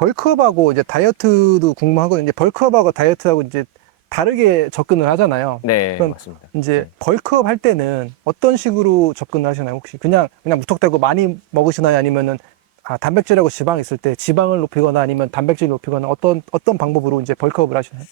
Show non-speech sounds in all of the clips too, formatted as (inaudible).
벌크업하고 이제 다이어트도 궁금하거든요. 이제 벌크업하고 다이어트하고 이제 다르게 접근을 하잖아요. 네, 그럼 맞습니다. 이제 네. 벌크업 할 때는 어떤 식으로 접근을 하시나요? 혹시 그냥 그냥 무턱대고 많이 먹으시나요? 아니면은 아, 단백질하고 지방 있을 때 지방을 높이거나 아니면 단백질을 높이거나 어떤 어떤 방법으로 이제 벌크업을 하시나요?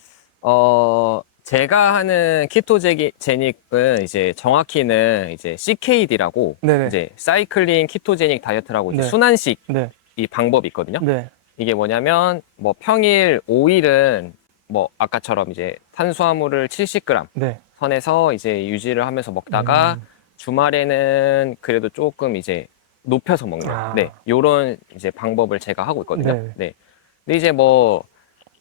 어, 제가 하는 키토제닉은 이제 정확히는 이제 CKD라고 네네. 이제 사이클링 키토제닉 다이어트라고 이제 네. 순환식 네, 이 방법이 있거든요. 네, 이게 뭐냐면 뭐 평일 5일은 뭐 아까처럼 이제 탄수화물을 70g 네. 선에서 이제 유지를 하면서 먹다가 음. 주말에는 그래도 조금 이제 높여서 먹는 아. 네 요런 이제 방법을 제가 하고 있거든요. 네. 네. 근데 이제 뭐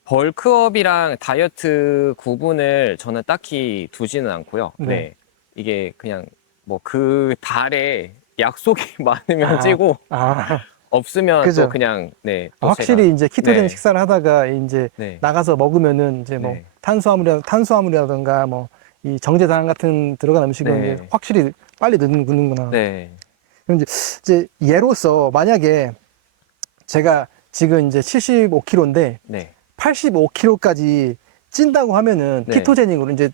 벌크업이랑 다이어트 구분을 저는 딱히 두지는 않고요. 네. 네. 이게 그냥 뭐 그 달에 약속이 (laughs) 많으면 아. 찌고 아, 없으면 그죠. 또 그냥 네. 또 확실히 제가- 이제 키토제닉 네. 식사를 하다가 이제 네. 나가서 먹으면은 이제 뭐 네. 탄수화물이라 탄수화물이라든가 뭐 이 정제당 같은 들어간 음식은 네. 이제 확실히 빨리 는 는구나. 네. 그럼 이제, 이제 예로서 만약에 제가 지금 이제 75kg인데 네. 85kg까지 찐다고 하면은 네. 키토제닉으로 이제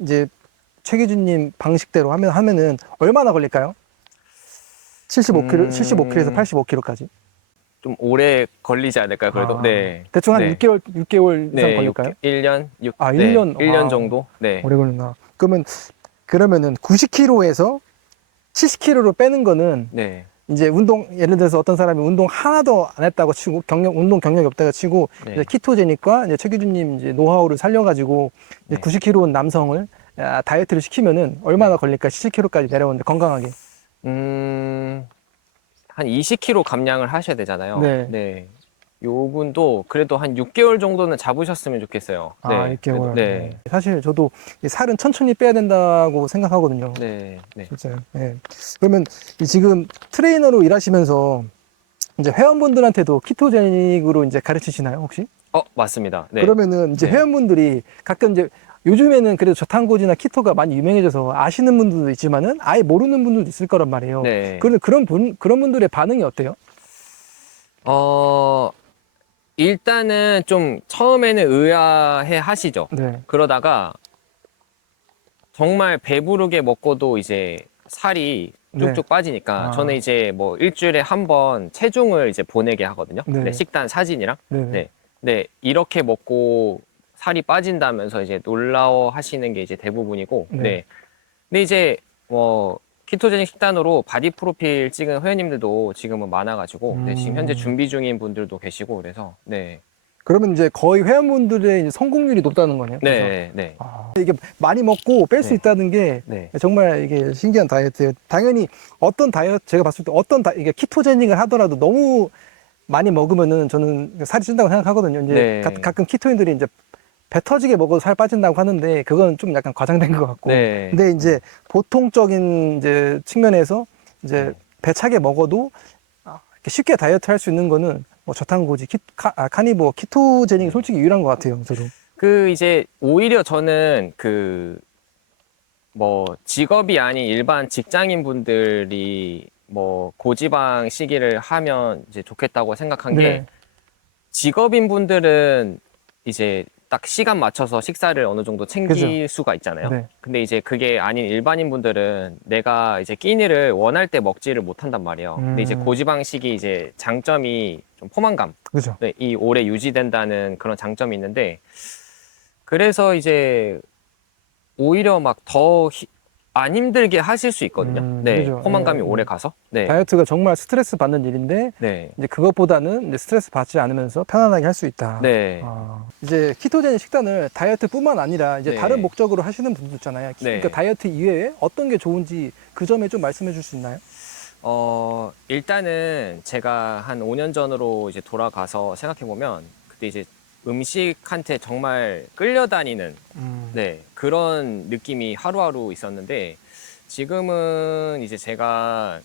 이제 최기준님 방식대로 하면 하면은 얼마나 걸릴까요? 75kg, 음. 75kg에서 85kg까지. 좀 오래 걸리지 않을까요? 그래도 아, 네. 대충 한 네. 6개월, 6개월 이상 네, 걸릴까요? 1년? 6, 아, 네, 1년? 1년 와. 정도? 네. 오래 걸리나. 그러면 그러면은 90kg에서 70kg로 빼는 거는 네. 이제 운동 예를 들어서 어떤 사람이 운동 하나도 안 했다고 치고 경력 운동 경력이 없다고 치고 네. 이제 키토제닉과 이제 최기준님 이제 노하우를 살려가지고 이제 네. 90kg 남성을 아, 다이어트를 시키면은 얼마나 걸릴까 70kg까지 내려오는데 건강하게. 음, 한 20kg 감량을 하셔야 되잖아요. 네. 요분도 그래도 한 6개월 정도는 잡으셨으면 좋겠어요. 아, 네. 6개월. 네. 사실 저도 이 살은 천천히 빼야 된다고 생각하거든요. 네. 네. 진짜요. 예. 그러면 이 지금 트레이너로 일하시면서 이제 회원분들한테도 키토제닉으로 이제 가르치시나요, 혹시? 어, 맞습니다. 네. 그러면은 이제 네. 회원분들이 가끔 이제 요즘에는 그래도 저탄고지나 키토가 많이 유명해져서 아시는 분들도 있지만은 아예 모르는 분들도 있을 거란 말이에요. 네. 그런데 그런 분 그런 분들의 반응이 어때요? 어, 일단은 좀 처음에는 의아해 하시죠. 네. 그러다가 정말 배부르게 먹고도 이제 살이 쭉쭉 네. 빠지니까 아. 저는 이제 뭐 일주일에 한 번 체중을 이제 보내게 하거든요. 네. 네, 식단 사진이랑. 네. 네. 네, 이렇게 먹고 살이 빠진다면서 이제 놀라워 하시는 게 이제 대부분이고. 네. 네. 근데 이제 뭐 키토제닉 식단으로 바디 프로필 찍은 회원님들도 지금은 많아가지고 네, 지금 현재 음. 준비 중인 분들도 계시고 그래서 네, 그러면 이제 거의 회원분들의 이제 성공률이 높다는 거네요. 그래서. 네, 네, 아, 이게 많이 먹고 뺄 수 네. 있다는 게 네, 정말 이게 신기한 다이어트예요. 당연히 어떤 다이어트 제가 봤을 때 어떤 다, 이게 키토제닉을 하더라도 너무 많이 먹으면은 저는 살이 찐다고 생각하거든요. 이제 네. 가, 가끔 키토인들이 이제 배 터지게 먹어도 살 빠진다고 하는데 그건 좀 약간 과장된 것 같고. 네. 근데 이제 보통적인 이제 측면에서 이제 네. 배 차게 먹어도 아, 이렇게 쉽게 다이어트 할 수 있는 거는 뭐 저탄고지, 키, 카, 아, 카니보, 키토제닉이 솔직히 유일한 것 같아요. 저도. 그 이제 오히려 저는 그 뭐 직업이 아닌 일반 직장인 분들이 뭐 고지방 시기를 하면 이제 좋겠다고 생각한 게 네. 직업인 분들은 이제 딱 시간 맞춰서 식사를 어느 정도 챙길 수가 있잖아요. 네. 근데 이제 그게 아닌 일반인 분들은 내가 이제 끼니를 원할 때 먹지를 못한단 말이에요. 근데 이제 음. 고지방식이 이제 장점이 좀 포만감, 그죠. 네, 이 오래 유지된다는 그런 장점이 있는데 그래서 이제 오히려 막 더 안 힘들게 하실 수 있거든요. 음, 네, 그죠. 포만감이 네, 오래 네. 가서. 네, 다이어트가 정말 스트레스 받는 일인데 네, 이제 그것보다는 이제 스트레스 받지 않으면서 편안하게 할 수 있다. 네, 아, 이제 키토제닉 식단을 다이어트뿐만 아니라 이제 네. 다른 목적으로 하시는 분들 있잖아요. 키- 네. 그러니까 다이어트 이외에 어떤 게 좋은지 그 점에 좀 말씀해 줄 수 있나요? 어, 일단은 제가 한 5년 전으로 이제 돌아가서 생각해 보면 그때 이제 음식한테 정말 끌려다니는 음, 네, 그런 느낌이 하루하루 있었는데 지금은 이제 제가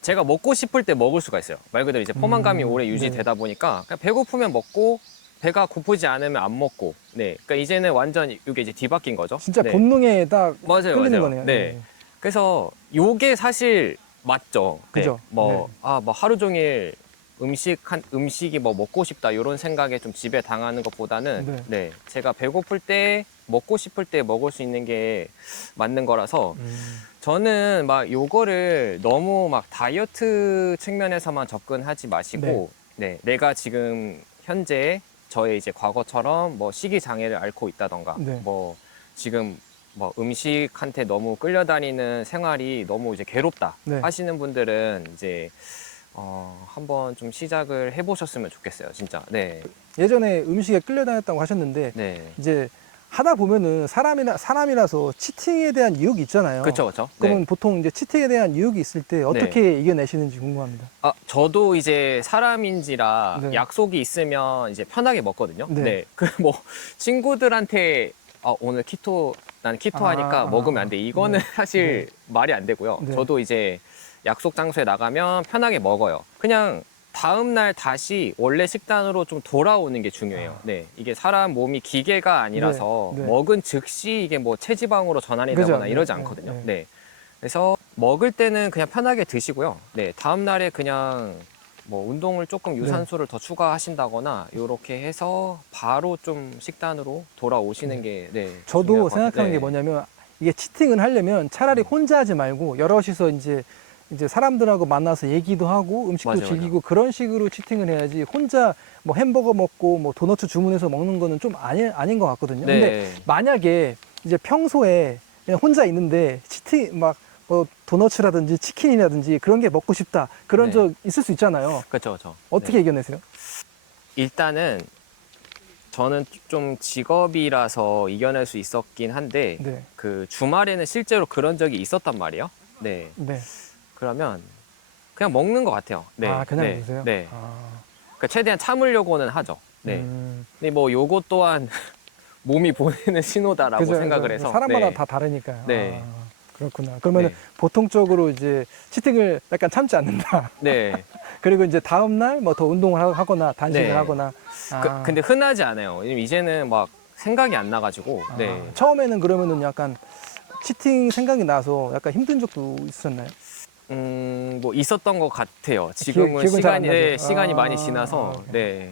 제가 먹고 싶을 때 먹을 수가 있어요. 말 그대로 이제 포만감이 음, 오래 유지되다 보니까 그냥 배고프면 먹고 배가 고프지 않으면 안 먹고 네, 그러니까 이제는 완전 이게 이제 뒤바뀐 거죠. 진짜 네. 본능에 딱 맞아요, 끌리는 맞아요. 거네요. 네. 그래서 요게 사실 맞죠. 네. 그죠. 뭐, 아, 뭐 하루 종일 음식 한 음식이 뭐 먹고 싶다 이런 생각에 좀 지배 당하는 것보다는 네. 네. 제가 배고플 때 먹고 싶을 때 먹을 수 있는 게 맞는 거라서 음. 저는 막 요거를 너무 막 다이어트 측면에서만 접근하지 마시고 네. 내가 지금 현재 저의 이제 과거처럼 뭐 식이 장애를 앓고 있다던가 네. 뭐 지금 뭐 음식한테 너무 끌려다니는 생활이 너무 이제 괴롭다 네. 하시는 분들은 이제 어 한번 좀 시작을 해보셨으면 좋겠어요 진짜 네 예전에 음식에 끌려다녔다고 하셨는데 네. 이제 하다 보면은 사람이나 사람이라서 치팅에 대한 유혹이 있잖아요. 그렇죠 그렇죠 그러면 보통 이제 치팅에 대한 유혹이 있을 때 어떻게 이겨내시는지 궁금합니다. 아, 저도 이제 사람인지라 네. 약속이 있으면 이제 편하게 먹거든요. 네. 네. (laughs) 그 뭐 친구들한테 아, 오늘 키토 나는 키토 아, 하니까 아, 먹으면 안 돼. 이거는 네. 사실 말이 안 되고요. 네. 저도 이제 약속 장소에 나가면 편하게 먹어요. 그냥 다음 날 다시 원래 식단으로 좀 돌아오는 게 중요해요. 아. 네. 이게 사람 몸이 기계가 아니라서 네, 네. 먹은 즉시 이게 뭐 체지방으로 전환이 그죠. 되거나 이러지 네, 않거든요. 네, 네. 그래서 먹을 때는 그냥 편하게 드시고요. 네, 다음 날에 그냥 뭐 운동을 조금 네. 유산소를 더 추가하신다거나 이렇게 해서 바로 좀 식단으로 돌아오시는 게 네. 중요할 저도 것 같아요. 생각하는 게 네. 뭐냐면 이게 치팅을 하려면 차라리 혼자 하지 말고 여럿이서 이제 이제 사람들하고 만나서 얘기도 하고 음식도 맞아요, 즐기고 그런 식으로 치팅을 해야지 혼자 뭐 햄버거 먹고 뭐 도넛 주문해서 먹는 거는 좀 아니, 아닌 것 같거든요. 근데 네. 만약에 이제 평소에 그냥 혼자 있는데 치팅 막뭐 도너츠라든지 치킨이라든지 그런 게 먹고 싶다 그런 네. 적 있을 수 있잖아요. 그렇죠, 그렇죠. 어떻게 네. 이겨내세요? 일단은 저는 좀 직업이라서 이겨낼 수 있었긴 한데 네, 그 주말에는 실제로 그런 적이 있었단 말이에요. 네. 네. 그러면 그냥 먹는 것 같아요. 네. 아 그냥 네. 드세요? 네. 아, 그러니까 최대한 참으려고는 하죠. 네. 음, 근데 뭐 요거 또한 (laughs) 몸이 보내는 신호다라고 그죠, 생각을 그죠. 해서 사람마다 네. 다 다르니까요. 네. 아, 그렇구나. 그러면 네. 보통적으로 이제 치팅을 약간 참지 않는다. (laughs) 네. (laughs) 그리고 이제 다음 날 뭐 더 운동을 하- 하거나 단식을 네. 하거나. 그, 아, 근데 흔하지 않아요. 왜냐면 이제는 막 생각이 안 나가지고. 아, 네. 처음에는 그러면은 약간 치팅 생각이 나서 약간 힘든 적도 있었나요? 음, 뭐 있었던 것 같아요. 지금은 기억은 잘안 시간이 네, 나죠? 시간이 아, 많이 지나서 아, 네.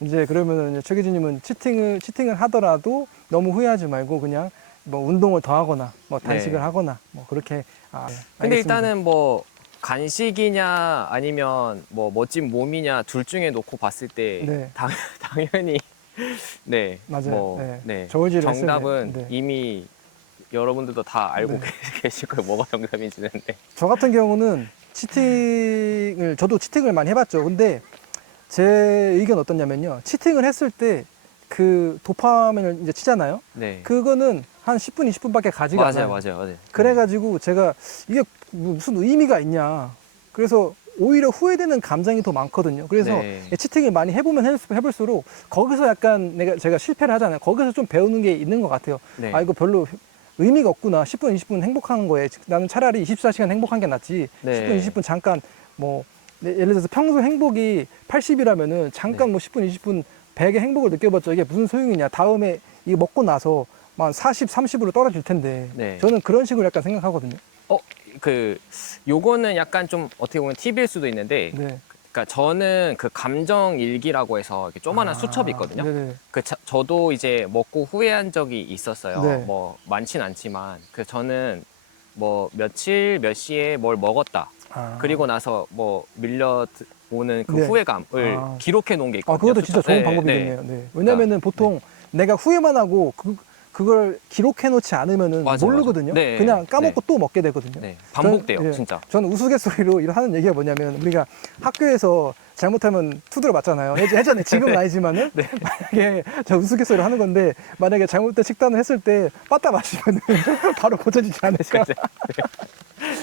이제 그러면은 이제 최기진님은 치팅을 치팅을 하더라도 너무 후회하지 말고 그냥 뭐 운동을 더 하거나 뭐 단식을 네. 하거나 뭐 그렇게. 아, 네. 근데 알겠습니다. 일단은 뭐 간식이냐 아니면 뭐 멋진 몸이냐 둘 중에 놓고 봤을 때 네. 당, (laughs) 당연히 네. 맞아요. 뭐, 네. 네. 저울질을. 정답은 네. 이미 여러분들도 다 알고 네. (laughs) 계실 거예요. 뭐가 정답인지는. 네. 저 같은 경우는 치팅을 저도 치팅을 많이 해봤죠. 근데 제 의견 어떠냐면요. 치팅을 했을 때 그 도파민을 이제 치잖아요. 네. 그거는 한 10분, 20분밖에 가지가 맞아요, 않아요. 맞아요. 네. 그래가지고 제가 이게 무슨 의미가 있냐. 그래서 오히려 후회되는 감정이 더 많거든요. 그래서 네. 치팅을 많이 해보면 해- 해볼수록 거기서 약간 내가 제가 실패를 하잖아요. 거기서 좀 배우는 게 있는 것 같아요. 네. 아 이거 별로 의미가 없구나. 10분, 20분 행복한 거에 나는 차라리 24시간 행복한 게 낫지. 네. 10분, 20분 잠깐 뭐 네, 예를 들어서 평소 행복이 80이라면은 잠깐 네. 뭐 10분, 20분 100의 행복을 느껴봤자 이게 무슨 소용이냐. 다음에 이거 먹고 나서 막 40, 30으로 떨어질 텐데. 네. 저는 그런 식으로 약간 생각하거든요. 어, 그 요거는 약간 좀 어떻게 보면 팁일 수도 있는데 네. 그러니까 저는 그 감정 일기라고 해서 이렇게 조그만한 아, 수첩이 있거든요. 네네. 그 자- 저도 이제 먹고 후회한 적이 있었어요. 네. 뭐 많진 않지만 그 저는 뭐 며칠 몇 시에 뭘 먹었다. 아. 그리고 나서 뭐 밀려 오는 그 네. 후회감을 아. 기록해 놓은 게 있거든요. 아, 그것도 진짜 수첩. 좋은 네, 방법이겠네요. 네. 네. 왜냐면은 보통 내가 후회만 하고 그, 그걸 기록해 놓지 않으면은 맞아, 모르거든요. 맞아. 네, 그냥 까먹고 또 먹게 되거든요. 네. 반복돼요, 저는, 예, 진짜. 저는 우스갯소리로 (laughs) 이런 하는 얘기가 뭐냐면 우리가 학교에서 잘못하면 투드려 맞잖아요. 예전- 예전에 (laughs) 지금은 아니지만은 네. (laughs) 만약에 저 우스갯소리로 하는 건데 만약에 잘못된 식단을 했을 때 빠따 마시면은 바로 고쳐지지 않을까.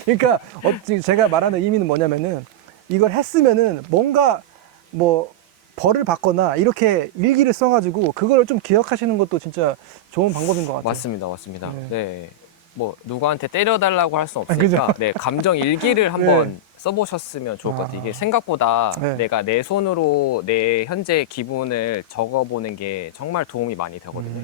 그러니까 어, 제가 말하는 의미는 뭐냐면은 이걸 했으면은 뭔가 뭐 벌을 받거나 이렇게 일기를 써가지고 그거를 좀 기억하시는 것도 진짜 좋은 방법인 것 같아요. 맞습니다, 맞습니다. 네. 네. 뭐 누구한테 때려달라고 할수 아, 없으니까? 네 감정 일기를 (laughs) 한번 써보셨으면 좋을 것 같아요. 아. 이게 생각보다 네. 내가 내 손으로 내 현재 기분을 적어보는 게 정말 도움이 많이 되거든요. 음.